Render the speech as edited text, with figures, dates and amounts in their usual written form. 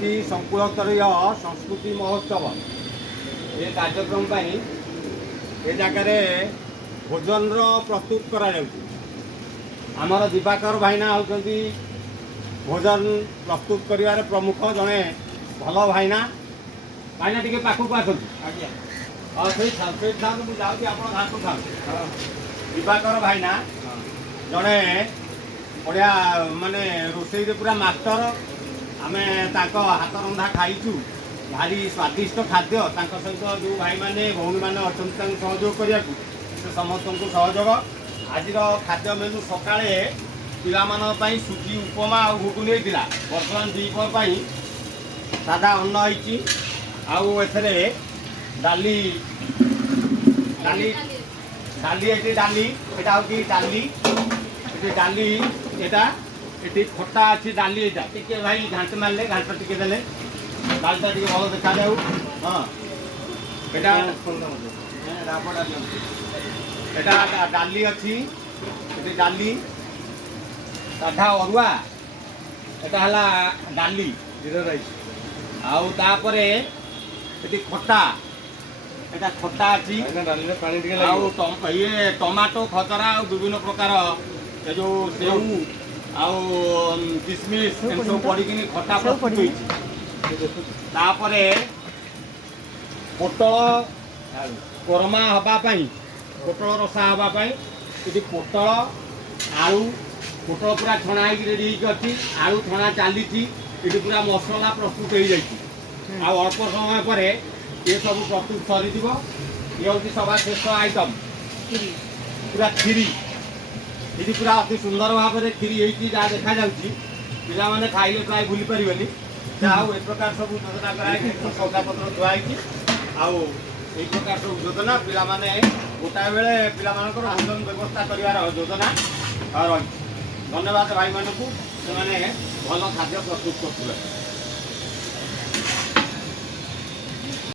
ଏଠି ସଂକୁଳସ୍ତରୀୟ ସଂସ୍କୃତି ମହୋତ୍ସବ ଏ କାର୍ଯ୍ୟକ୍ରମ ପାଇଁ ଏ ଜାଗାରେ ଭୋଜନର ପ୍ରସ୍ତୁତ କରାଯାଉଛି। ଆମର ଦିବାକର ଭାଇନା ହେଉଛନ୍ତି ଭୋଜନ ପ୍ରସ୍ତୁତ କରିବାରେ ପ୍ରମୁଖ ଜଣେ ଭଲ ଭାଇନା। ଭାଇନା ଟିକେ ପାଖକୁ ଆସନ୍ତୁ। ଆଜ୍ଞା ହଁ ସେଇ ଥାନ୍ତୁ, ମୁଁ ଯାଉଛି, ଆପଣ ଧାନ୍ତୁ ଥାନ୍ତୁ। ଦିବାକର ଭାଇନା ଜଣେ ବଢ଼ିଆ ମାନେ ରୋଷେଇରେ ପୁରା ମାଷ୍ଟର। ଆମେ ତାଙ୍କ ହାତ ରନ୍ଧା ଖାଇଛୁ, ଭାରି ସ୍ୱାଦିଷ୍ଟ ଖାଦ୍ୟ। ତାଙ୍କ ସହିତ ଯେଉଁ ଭାଇମାନେ ଭଉଣୀମାନେ ଅଛନ୍ତି ତାଙ୍କୁ ସହଯୋଗ କରିବାକୁ ସେ ସମସ୍ତଙ୍କୁ ସହଯୋଗ। ଆଜିର ଖାଦ୍ୟ ମେନୁ ସକାଳେ ପିଲାମାନଙ୍କ ପାଇଁ ସୁଜି ଉପମା ଆଉ ଘୁଗୁନି ହେଇଥିଲା। ବର୍ତ୍ତମାନ ଦ୍ୱିପହର ପାଇଁ ସାଧା ଅନ୍ନ ହେଇଛି। ଆଉ ଏଥିରେ ଡାଲି ଡାଲି ଡାଲି ଏଠି ଡାଲି, ଏଇଟା ହେଉଛି ଡାଲି, ଏଠି ଡାଲି, ଏଇଟା ଏଠି ଖଟା ଅଛି। ଡାଲି ଏଇଟା ଟିକେ ଭାଇ ଘାଣ୍ଟ ମାରିଲେ, ଘାଣ୍ଟ ଟିକେ ଦେଲେ ଡାଲିଟା ଟିକେ ଭଲ ଦେଖାଯାଉ। ହଁ ଏଇଟା ଏଇଟା ଡାଲି ଅଛି, ଏଠି ଡାଲି ସାଧା ଅରୁଆ, ଏଇଟା ହେଲା ଡାଲି ଜିରା ରାଇସ୍। ଆଉ ତାପରେ ଏଠି ଖଟା, ଏଇଟା ଖଟା ଅଛି। ଡାଲିରେ ପାଣି ଟିକେ ଆଉ ଇଏ ଟମାଟୋ ଖତରା ଆଉ ବିଭିନ୍ନ ପ୍ରକାର ଏ ଯେଉଁ ସେଉ ଆଉ କିସମିସ୍ ଏମିତି ସବୁ ପଡ଼ିକିନି ଖଟା ପ୍ରସ୍ତୁତ ହେଇଛି। ତାପରେ ପୋଟଳ କୋରମା ହେବା ପାଇଁ, ପୋଟଳ ରସା ହେବା ପାଇଁ ଏଠି ପୋଟଳ ଆଳୁ, ପୋଟଳ ପୁରା ଛଣା ହେଇକି ରେଡ଼ି ହେଇକି ଅଛି। ଆଳୁ ଛଣା ଚାଲିଛି। ଏଠି ପୁରା ମସଲା ପ୍ରସ୍ତୁତ ହେଇଯାଇଛି। ଆଉ ଅଳ୍ପ ସମୟ ପରେ ଏ ସବୁ ପ୍ରସ୍ତୁତ ସରିଯିବ। ଇଏ ହେଉଛି ସବା ଶେଷ ଆଇଟମ୍, ପୁରା କ୍ଷୀରି। ଏଠି ପୁରା ଅତି ସୁନ୍ଦର ଭାବରେ କ୍ଷୀରି ହେଇଛି ଯାହା ଦେଖାଯାଉଛି। ପିଲାମାନେ ଖାଇଲେ ପ୍ରାୟ ଭୁଲି ପାରିବେନି। ଯାହା ହଉ ଏ ପ୍ରକାର ସବୁ ଯୋଜନା କରାହେଇଛି, ସଉଦାପତ୍ର ଥୁଆ ହେଇଛି। ଆଉ ଏଇ ପ୍ରକାର ସବୁ ଯୋଜନା ପିଲାମାନେ ଗୋଟାଏ ବେଳେ ପିଲାମାନଙ୍କର ଭୋଜନ ବ୍ୟବସ୍ଥା କରିବାର ଯୋଜନା ରହିଛି। ଧନ୍ୟବାଦ ଭାଇମାନଙ୍କୁ, ସେମାନେ ଭଲ ଖାଦ୍ୟ ପ୍ରସ୍ତୁତ କରୁଥିଲେ।